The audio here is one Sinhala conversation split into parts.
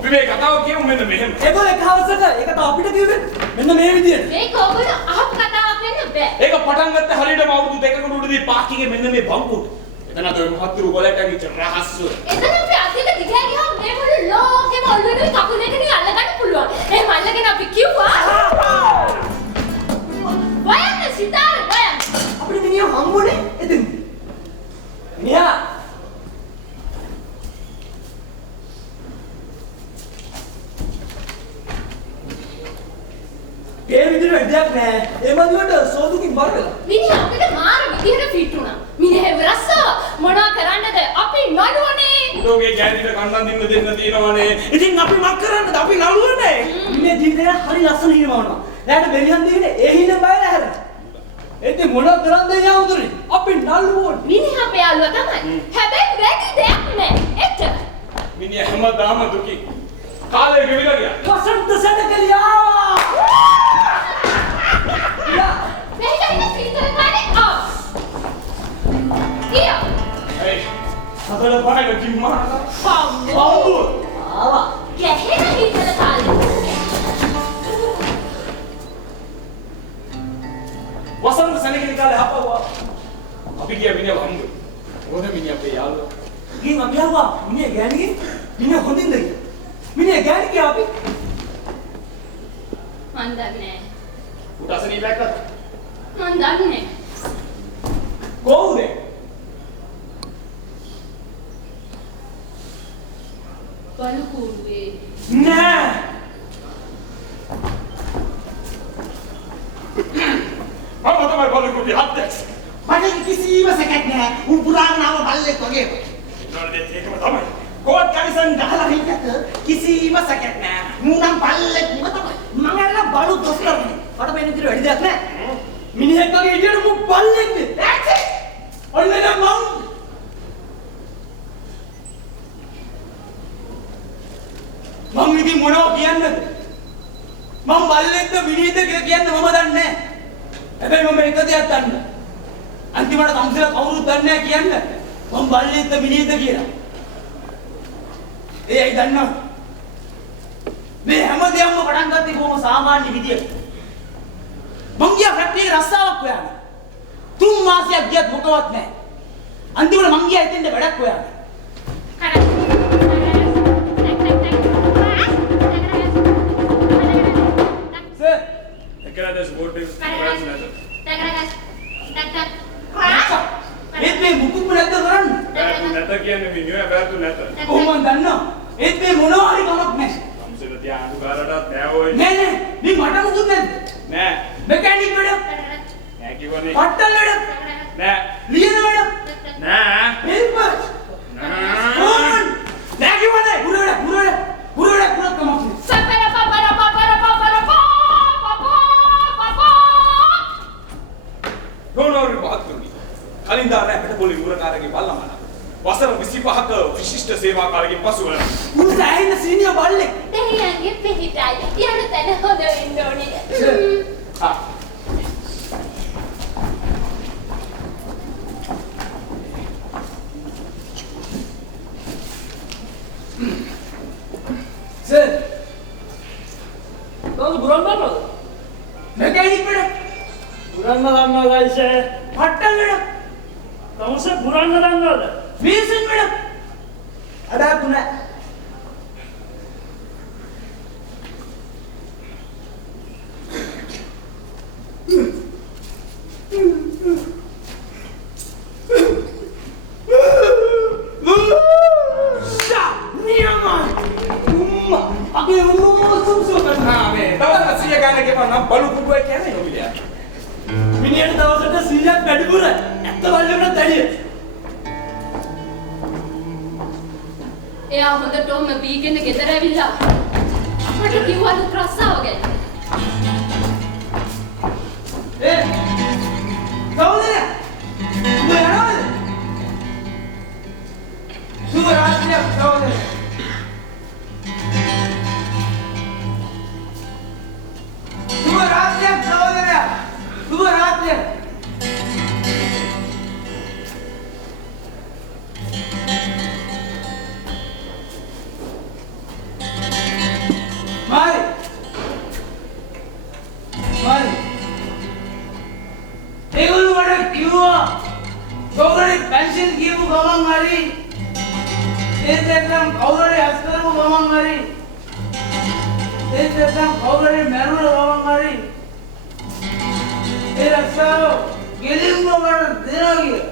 අපි මේ කතාව කියමු මෙන්න මෙහෙම. ඒගොල්ලෝ එක හවසක ඒක තව අපිට කිව්වේ මෙන්න මේ විදියට. මේක ඔයගොල්ලෝ අහපු කතාවක් වෙන්න බෑ. ඒක පටන් ගත්ත හරියටම අවුරුදු දෙකකට උඩදී පාකිගේ මෙන්න මේ බංකුවට. එතන අද මහත්තුරු ගලට ඇවිත් රහස්ව. එතන අපි අදිට දිගා ගියාම මේ මුළු ලෝකෙම ඔළුවේ කකුලේකින් අල්ලගන්න පුළුවන්. එහෙම අල්ලගෙන අපි කිව්වා. වයන්න සිතාර වයන්න. අපිට මිනිහ හම්බුනේ එතෙන්. මිනිහා ඒ විදිහට දෙයක් නෑ. ඒ මදිවට සෝදුකින් බර වෙලා. මිනිහා අපිට මාර විදිහට ෆිට වුණා. මිනිහේ රස්සාව මොනවා කරන්නද? අපි නළුවනේ. උඩෝගේ ගෑනිට කන්නන් දෙන්න තියෙනවනේ. ඉතින් අපි මක් කරන්නද? අපි නළුවනේ. මේ ජීවිතේ හරි ලස්සන හිරවනවා. රැට බෙලිහන් දෙන්නේ ඒ හිඳ බයලා හැරෙන. ඒත් මොනවා කරන්ද යාවුදුනේ? අපි නළුවෝ. මිනිහා අපේ යාළුවා තමයි. හැබැයි වැඩි දෙයක් නෑ. එච්චර. මිනිහා හැමදාම දුකි. කාලේ ගෙවිලා ගියා. වසන්ත සැනකලියා. මේක ඉන්න සිතර කාලේ ආ. ගියා. ඒ සතර පායල කිම්මා. හම්බෝ. ආවා. ගැහෙන හිතල කාලේ. වසන්ත සැනකෙලි කාලේ ආපුවා. අපි ගියා මිනිහා හම්බුනේ. මොකද මිනිහා අපේ යාළුවා. ගිහින් අපි ආවා. මිනිහ ගෑණිගේ මිනිහ හොඳින්ද කියලා. මිනිහ ගෑණිගේ අපි මන් දන්නේ. උට අසනීපයක් අද? මන් දන්නේ. කොහොමද? බලු කූඩුවේ නෑ මම තමයි බලු කුඩේ අධ්‍යක්ෂ මට කිසිම සැකයක් නැහැ. උන් පුරාණව බල්ලෙක් වගේ. නෝන දෙත් ඒකම තමයි කෝඩ් කඩිසන් ගහලා හිටක කිසිම සැකයක් නැහැ. මූනම් බල්ලෙක්ම තමයි. මම ඇල්ල බලු දොස්තරනේ. මට මේ විදිහට වැඩි දෙයක් නැහැ. මිනිහෙක් වගේ හිටියට මු බල්ලෙක්ද? ඇක්සි. ඔන්න නම් මම ඉතින් මොනවා කියන්නද? මම බල්ලෙක්ද මිනිහෙක්ද කියලා කියන්න මම දන්නේ නැහැ. හැබැයි මම එක දෙයක් දන්නවා. අන්තිමට තමුසෙලා කවුරුත් දන්නේ නැහැ කියන්න. මම බල්ලෙක්ද මිනිහෙක්ද කියලා. ඒ අය දන්නවා. මේ හැමදේම පටන් ගත්තේ කොහොම සාමාන්‍ය විදියට. මං ගියා ෆැක්ටරි එකේ රස්සාවක් හොයන්න. 3 මාසයක් ගියත් මොකවත් නැහැ. අන්තිමට මං ගියා එතෙන්ට වැඩක් හොයන්න. සර්, එකලා දැස් බෝඩ් එක ප්‍රශ්න නැත ඒත් මේ මුකුත් නැද්ද කරන්න? නැත කියන්නේ මිනිහා බෑතු නැත ඔව් මං දන්නවා. ඒත් මේ මොනවා හරි කමක් නැහැ. තමුසෙලා තියා අනුකාරටත් නෑ ඔය නෑ නෑ, මේ මට මුකුත් නැද්ද? නෑ මෙකැනික් වැඩ, නෑ කිව්වනේ පට්ටල් වැඩ, නෑ ලියන වැඩ, නෑ පේපර් නෑ ඕන් නෑ කිව්වනේ. පුරවඩ පුරක් කමක් නෑ. නෝනෝරි මහත්තුනි කලින් දාන අපිට පොලි මුරකාරගේ බල්ලමන වසර 25ක විශිෂ්ට සේවාකාරකෙන් පසුව උන් සෑහෙන සීනියර් බල්ලෙක්. දෙහියන්ගේ පිහිටයි යන තැන හොඳ වෙන්න ඕනේ ආ සර්, තවද බුරන් ගන්නවද? මෙකැනික් වැඩ, බුරන්න දන්නවද ඉෂේ? පට්ටල් වැඩ, තමුසේ බුරන්න දන්නවද? වීසන් වැඩ. අඩා තුන. මේ දවස් 100 ගානක නම් බලු කුඩුවක් කියන්නේ නොමිලියා මිනිහට දවසට 100ක් වැඩිපුර ඇත්ත වල්ලුණත් වැඩිය. එයා හොඳටම බීගෙන ගෙදර ඇවිල්ලා අපට කිව්වලු රස්සාව ගැන ඒ කවුද? උඹ යනවද? සුබ රාත්‍රියක් කවුද? සුබ රාත්‍රියක් සහෝදරයා. සුබ රාත්‍රියක්. Mari. ඒගොල්ලෝ මට කිව්වා කවුරුරි පෙන්ෂන් කියපු ගමන් හරි ඒත් නැත්නම් කවුරුරි අස් කරපු ගමන් හරි ඒත් නැත්නම් කවුරුරි මැරුණ ගමන් හරි ඒ රස්සාව ගෙලින්ම මට දෙනවා කියලා.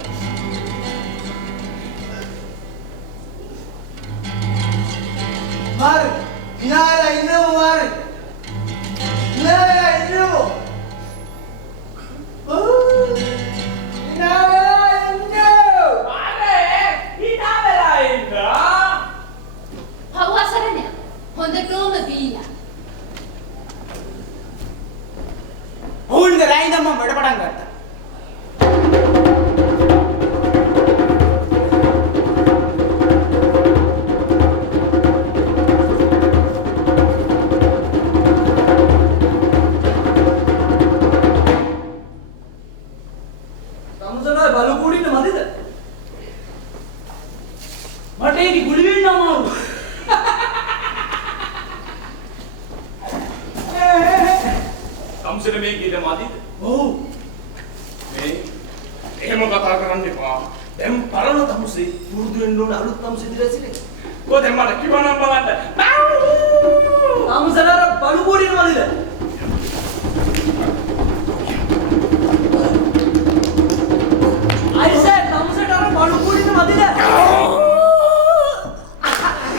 Mari. Nada, y no, Mari. Nada, y no. පව්වසරණය හොඳටම බීලා ඕනික රැයින්දම මම වැඩ පටන් ගත්තා. තමුසලා බලු කුඩින්න මදිද? මට ඒක ගුලි වෙන්න අමාරු. තමුසෙට මේ කීට මදිද? ඔව්. මේ එහෙම කතා කරන්න එපා. දැන් පරණ තමුසේ පුරුදු වෙන්න ඕන අලුත් තමුසේ දිරසිනේ. කොහෙද මට කිව්වනම් බලන්න. තමුසලා බලු කුඩින්න මදිද? අයිසේ තමුසට අර බලු කුඩින්න මදිද?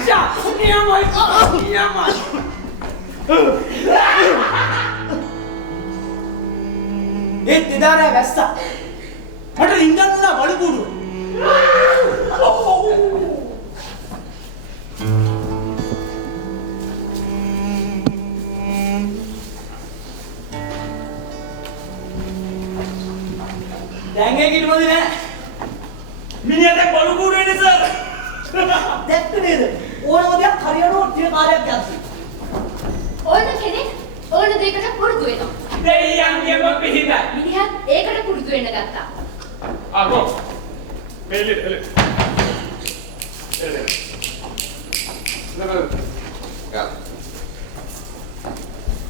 ෂා නියම මිනිහා දැන් බලු කුඩු වෙන්නේ සර්. දැක්ක නේද? ඕනම දෙයක් හරියනවා ටික කාලයක් යද්දි. ඕන කෙනෙක් ඕන දෙයකට පුරුදු වෙනවා. දෙයියන්ගේම පිහිටයි. මිනිහත් ඒකට පුරුදු වෙන්න ගත්තා. ආගෝ. මෙලි එල. යා.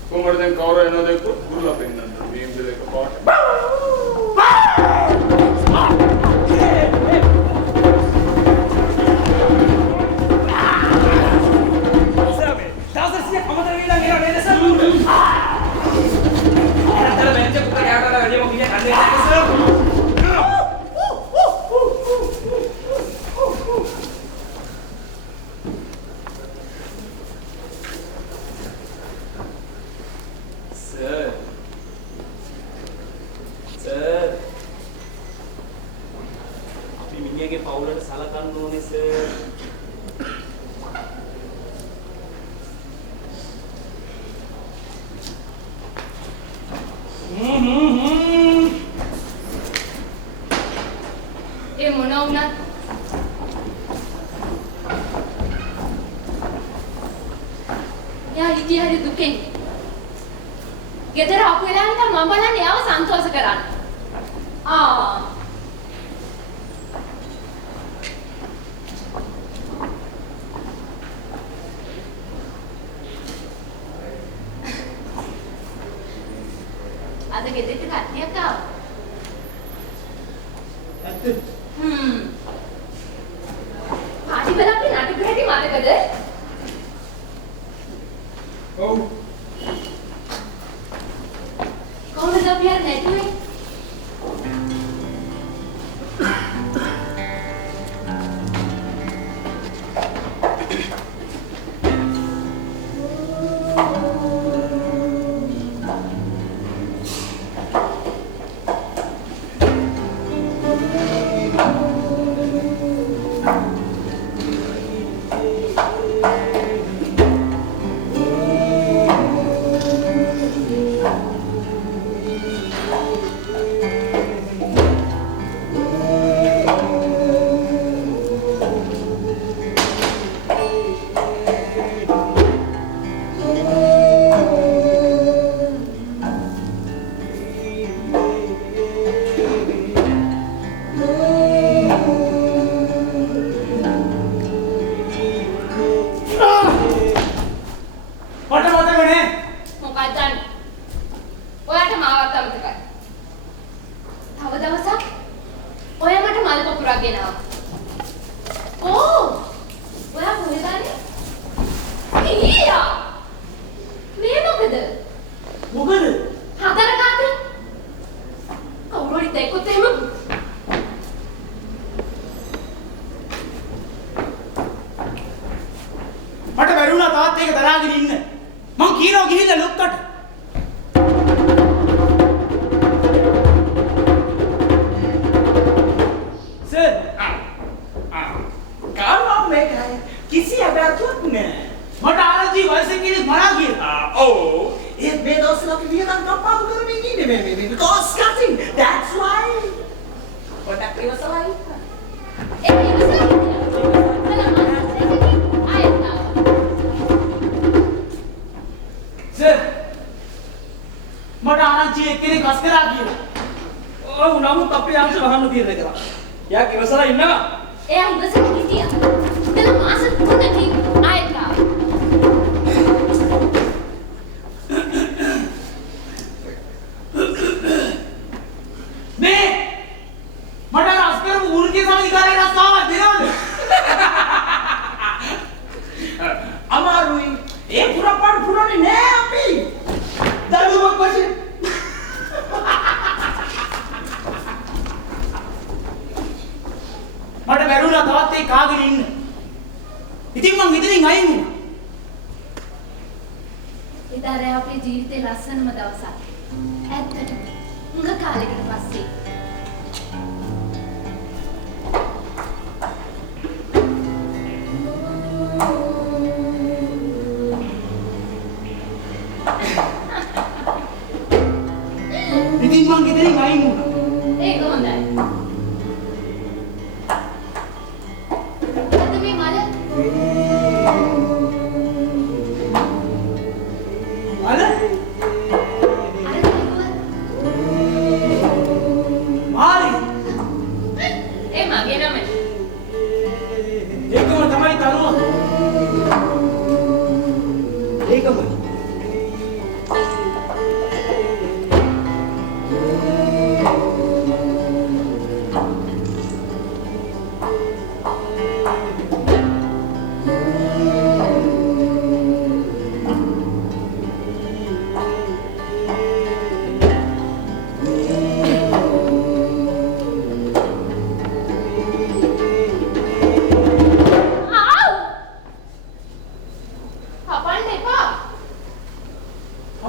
කොහොමද දැන් කවුරු එනවද එක්ක ගුරුලා පෙන්නන්න. මේ දෙක පාට. ඒ මොන වුණත් යා හිටිය හරි දුකෙන්. ගෙදර ආපු වෙලාවෙ තමයි මම බලන්නේ එයාව සන්තෝෂ කරන්න. අද ගෙදරට කට්ටියක් ආවා. පාටි වල අපි නටපු හැටි මතකද? ඔව්. කොහොමද අපි අර නැටුවේ? ඉතින් මං ගෙදරින් අයින් වුණා. ඒක හොඳයි. ඒ මගේ නම. ඒකම තමයි තරුව. ඒකම.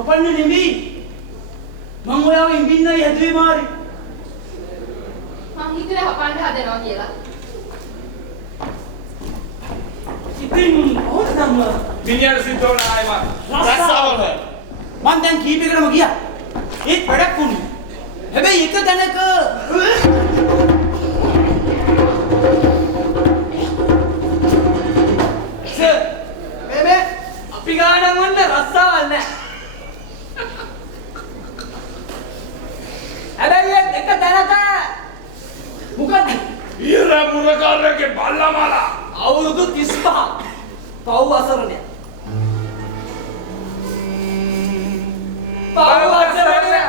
අපන්නේ නෙමෙයි. මම ඔයාගේ ඉඹින්නයි හැදුවේ මාරි. මං හිතුවේ හපන්න හදනවා කියලා. ඉතින් ඕනනම් මිනිහට සිද්ධ වුණ ආයෙම රස්සාවල. මං දැන් කීපයකටම ගියා. ඒත් වැඩක් වුණේ. හැබැයි එක තැනක සර් මේ අපි ගානන් වන්න රස්සාවල් නැහැ. හැබැයි එක තැනක මොකද ඊර මුරකාරගේ බල්ලමලා අවුරුදු 35 පව් අසරණය. පව් අසරණය.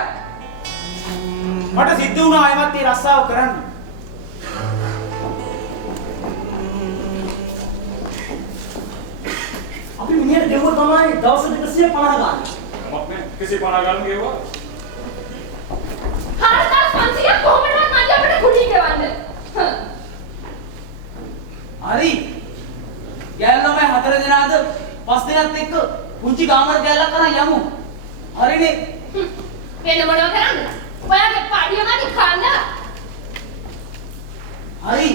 මට සිද්ධ වුණා ආයමත් මේ රස්සාව කරන්න. අපි මිනිහට දෙවුව තමයි දවසට 150 ගන්න. මම කිසි පණ ගන්න ගෙවුවා. කාටද 500ක් කොහොමදවත් මල්ලි අපිට කුඩි ගෙවන්න. හරි. ගෑල්ලම 4 දෙනාද 5 දෙනාත් එක්ක පුංචි කාමර ගැලක් කරන් යමු. හරිනේ. වෙන මොනව කරන්නද? ඔයාගේ පාඩිය මාගේ කන්න. හරි.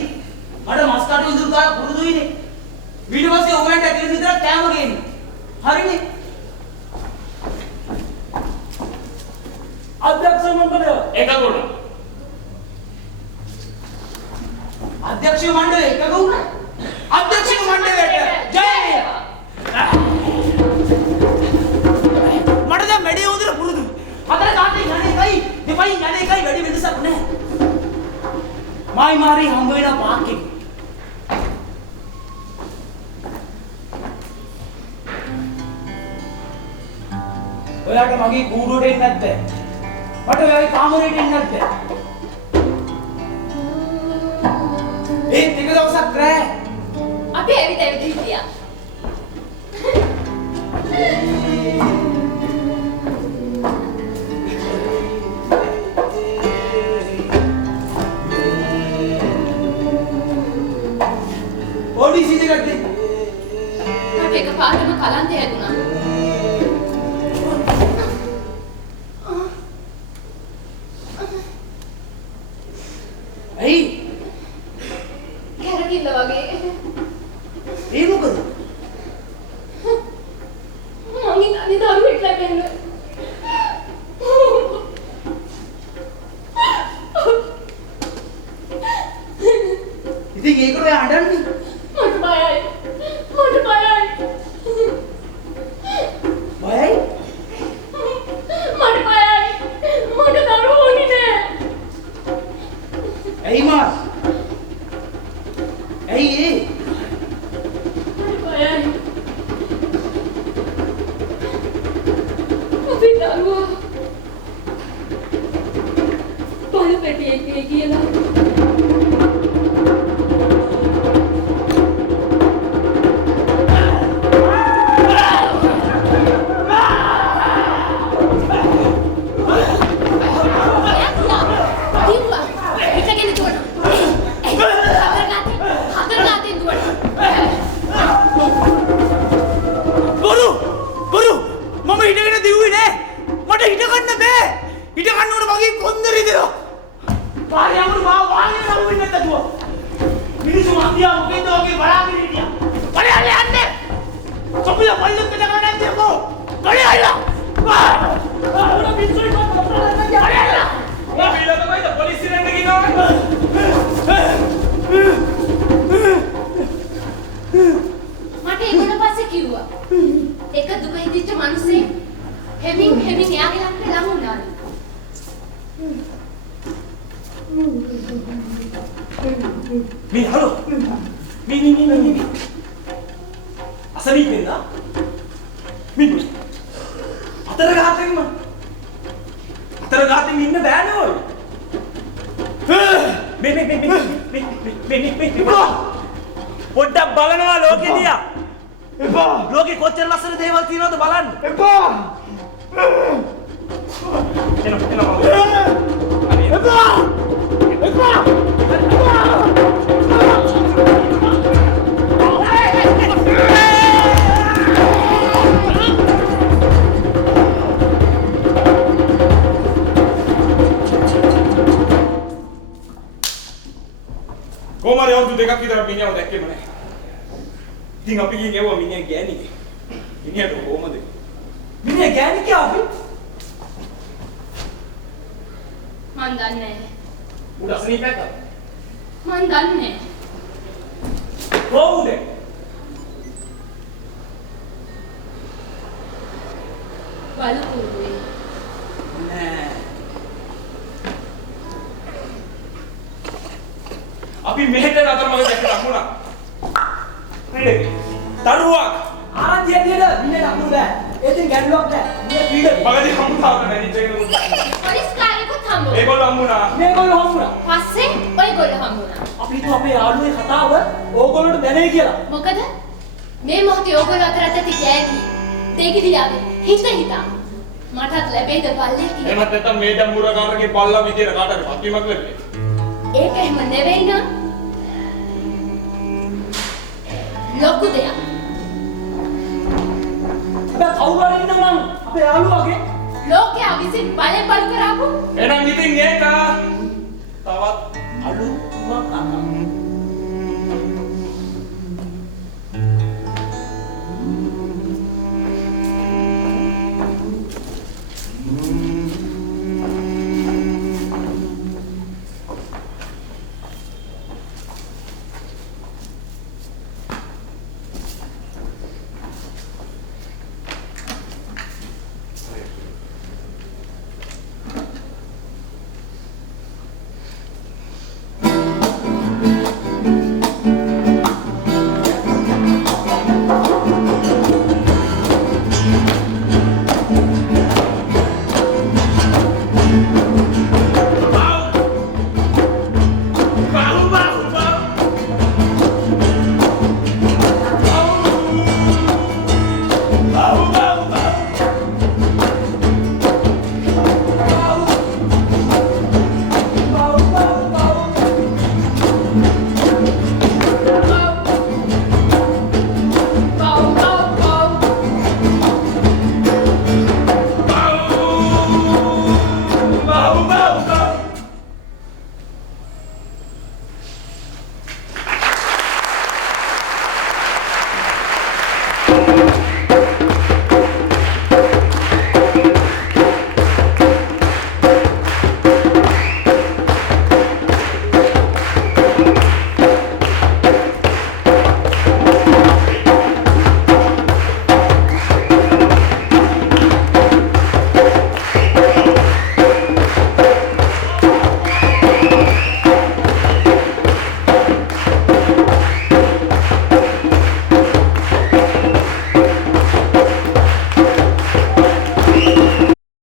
මට මස් කටු ඉදිරි කාලා පුරුදුයිනේ. ඊට පස්සේ ඔයන්ට ඇතුළේ විතර කෑම ගේන්න. හරිනේ. අධ්‍යක්ෂ මණ්ඩලය එකගොඩ. අධ්‍යක්ෂ මණ්ඩලය එකග වුණා. අධ්‍යක්ෂ මණ්ඩලයට ජය වේවා. මට දැන් වැඩේ හොඳට පුරුදු. හතර කාටේ යන්නේ එකයි දෙපයින් යන්නේ එකයි වැඩි වෙනසක් නැහැ. මායි මාරි හම්බ වෙන පාක්කේ. ඔයාට මගේ කූඩුවට එන්න නැද්ද? මට ඔයාගේ කාමරේට එන්න නැද්ද? ඒ ටික දවසක් රෑ අපි ඇවිත් හිටියා. පොලිසියට ගත්තේ. මට එකපාරටම කලන්තය හැදුනා. ඇයි? කැරකිල්ල වගේ. ඒ මොකද? මං ඉන්නේ දරුවෙක් ලැබෙන්න. ඉතින් ඒකට ඔයා අඬන්නේ? මට බයයි. මට බයයි. බයයි? මට බයයි. මට දරුවෝ ඕනේ නෑ. ඇයි මා? ඇයි ඒ? මට බයයි. අපි දරුවා බලපැටියෙක් කියලා. මට ඒකට පස්සේ කිව්වා එක දුක හිතිච්ච මිනිස්සේ හෙමින් එයාගේ ළඟට ළඟ වුණාලු. මේ හලෝ මේ අසනීපෙන්ද මේ අතර ගාතෙන් ඉන්න බෑනේ ඔය මේ පොඩ්ඩක් බලනවා ලෝකෙ දිහා එපා ලෝකෙ කොච්චර ලස්සන දේවල් තියෙනවද බලන්න එපා කොහමද අවුරුදු දෙකක් විතර මිනිහව දැක්කේම නැහැ. ඉතින් අපි ගිහින් එවුවා මිනිහා ගෑණිගේ. මිනිහට කොහමද? මිනිහ ගෑණි කියාවි. මන් දන්නේ නැහැ. උඩ අසනීපයක් ආවා. මන් දන්නේ නැහැ. කොහොමද? බලපුරුයි. නෑ. අපි මෙහෙට නතර මග දැක්කලා වුණා. නේද? තරුවක් ආරංචි හැටියට මිනිහ ලකුණු බෑ. ඒකෙන් ගැටලුවක් නැහැ. මිනිහ පීඩක. මගදී හම්බුනාට මැනිජර් කෙනෙක් උන්නා. පොලිස් කාර්යකුත් හම්බ වුණා. ඒගොල්ලෝ හම්බුණා. මේගොල්ලෝ හම්බුණා. පස්සේ ඔයගොල්ලෝ හම්බ වුණා. අපි හිතුවා අපේ යාළුවේ කතාව ඕගොල්ලෝට දැනේ කියලා. මොකද මේ මොහොතේ ඔයගොල්ලෝ අතර ඇති ගෑණි දෙගිඩියාවේ හිතා මටත් ලැබෙයිද පල්ලේ කියලා. එහෙමත් නැත්නම් මේ දැන් මුරකාරගේ පල්ලා විදියට කාටද පත්වීමක් ලැබෙන්නේ? ඒක එහෙම නෙවෙයි නම් ලොකු දෙයක්. හැබැයි කවුරු හරි ඉන්නවා නම් අපේ යාළුවාගේ ලෝකයා විසින් බලෙන් බලු කරාපු එහෙනම් ඉතින් ඒක තවත්